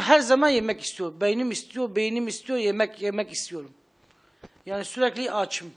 Her zaman yemek istiyor. Beynim istiyor, beynim istiyor, yemek yemek istiyorum. Yani sürekli açım.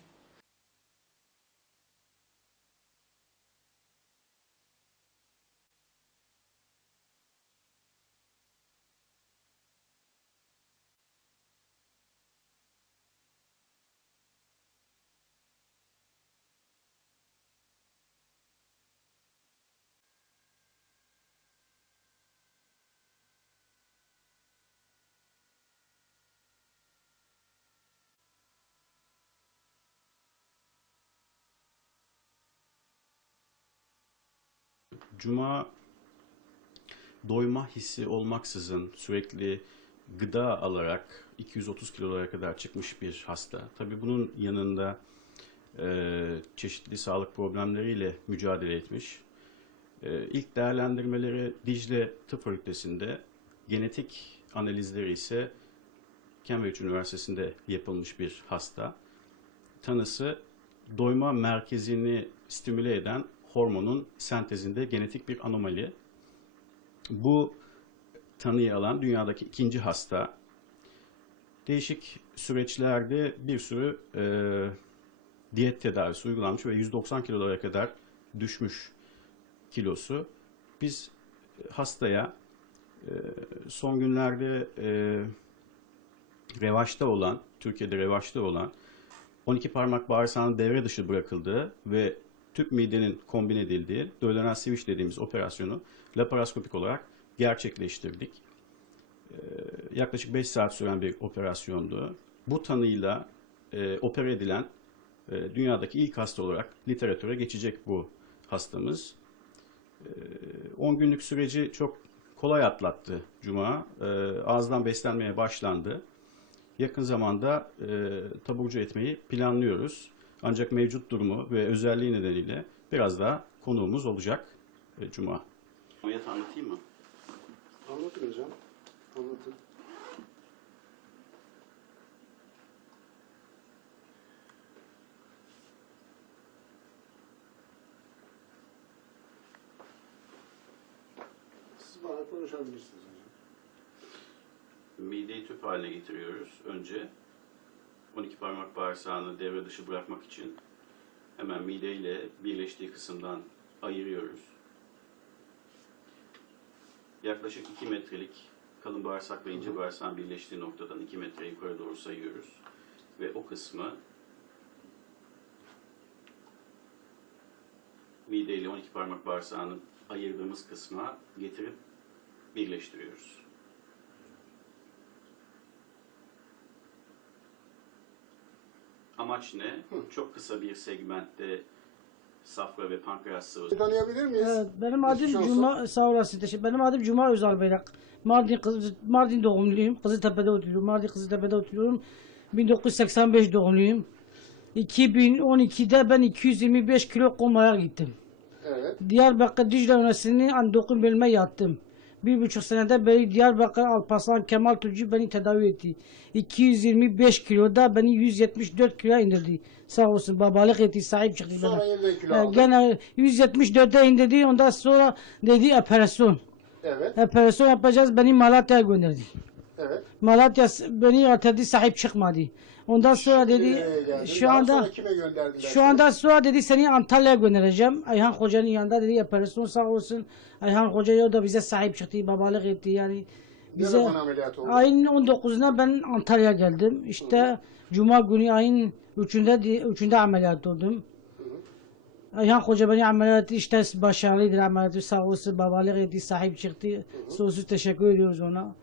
Cuma doyma hissi olmaksızın sürekli gıda alarak 230 kilolara kadar çıkmış bir hasta. Tabii bunun yanında e, çeşitli sağlık problemleriyle mücadele etmiş. E, ilk değerlendirmeleri Dicle Tıp Fakültesi'nde, genetik analizleri ise Cambridge Üniversitesi'nde yapılmış bir hasta. Tanısı doyma merkezini stimüle eden hormonun sentezinde genetik bir anomali. Bu tanıyı alan dünyadaki ikinci hasta. Değişik süreçlerde bir sürü e, diyet tedavisi uygulanmış ve 190 kilolara kadar düşmüş kilosu. Biz hastaya e, son günlerde e, revaçta olan, Türkiye'de revaçta olan 12 parmak bağırsağının devre dışı bırakıldığı ve tüp midenin kombin edildiği duodenal switch dediğimiz operasyonu laparoskopik olarak gerçekleştirdik. Ee, yaklaşık 5 saat süren bir operasyondu. Bu tanıyla e, edilen e, dünyadaki ilk hasta olarak literatüre geçecek bu hastamız. Ee, 10 günlük süreci çok kolay atlattı Cuma. Ee, ağızdan beslenmeye başlandı. Yakın zamanda e, taburcu etmeyi planlıyoruz. Ancak mevcut durumu ve özelliği nedeniyle biraz daha konuğumuz olacak e, Cuma. Ameliyat anlatayım mı? Anlatın hocam. Anlatın. Siz bana konuşabilirsiniz hocam. Mideyi tüp haline getiriyoruz. Önce 12 parmak bağırsağını devre dışı bırakmak için hemen mide ile birleştiği kısımdan ayırıyoruz. Yaklaşık 2 metrelik kalın bağırsak ve ince bağırsağın birleştiği noktadan 2 metre yukarı doğru sayıyoruz. Ve o kısmı mide ile 12 parmak bağırsağını ayırdığımız kısma getirip birleştiriyoruz. Amaç ne? Çok kısa bir segmentte safra ve pankreas sıvısı Tanıyabilir miyiz? Evet, benim adım Geçmiş olsun. Cuma, sağ olasın teşekkür. Benim adım Cuma Özal Bayrak. Mardin, Mardin doğumluyum. Kızıltepe'de oturuyorum. Mardin Kızıltepe'de oturuyorum. 1985 doğumluyum. 2012'de ben 225 kilo komaya gittim. Evet. Diyarbakır Dicle Üniversitesi'nin endokrin bölüme yattım. Bir buçuk senede beri Diyarbakır Alparslan Kemal Tucu beni tedavi etti. 225 kiloda beni 174 kilo indirdi. Sağ olsun babalık etti sahip çıktı bana. Sonra yeniden kilo Ee, aldın. Gene 174'e indirdi ondan sonra dedi operasyon. Evet. Operasyon yapacağız beni Malatya'ya gönderdi. Evet. Malatya beni yatırdı sahip çıkmadı. Ondan sonra dedi Nereye geldin? şu Daha anda sonra kime gönderdiler? şu seni? anda sonra dedi seni Antalya'ya göndereceğim. Ayhan Hoca'nın yanında dedi operasyon sağ olsun. Ayhan Hoca o da bize sahip çıktı, babalık etti yani. ne Bize zaman ameliyat oldu? ayın 19'unda ben Antalya'ya geldim. İşte Cuma günü ayın 3'ünde di- 3'ünde ameliyat oldum. Ayhan Hoca beni ameliyat işte başarılıydı ameliyatı sağ olsun babalık etti, sahip çıktı. Sonsuz teşekkür ediyoruz ona.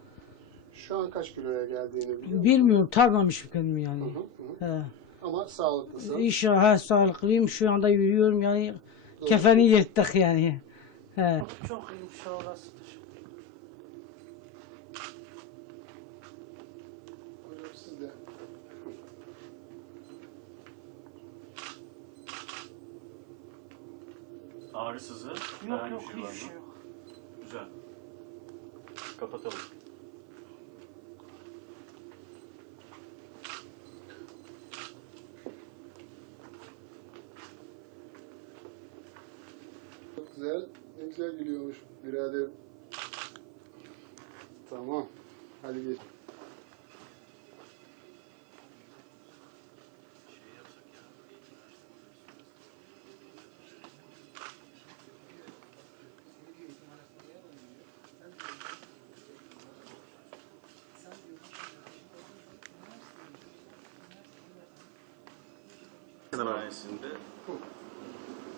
Şu an kaç kiloya geldiğini biliyor musun? Bilmiyorum tarmamış kendimi yani. Hı hı. He. Ama sağlıklısın. İnşallah sağlıklıyım. Şu anda yürüyorum yani. Kefeni yırttık yani. He. Çok iyiyim sağ olasın. Hocam siz de. ağrısızı Yok herhangi yok bir şey var hiç şey mı? yok. Güzel. Kapatalım. güzel. Ne güzel gülüyormuş birader. Tamam. Hadi geç. Hastanesinde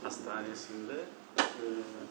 hastanesinde 嗯。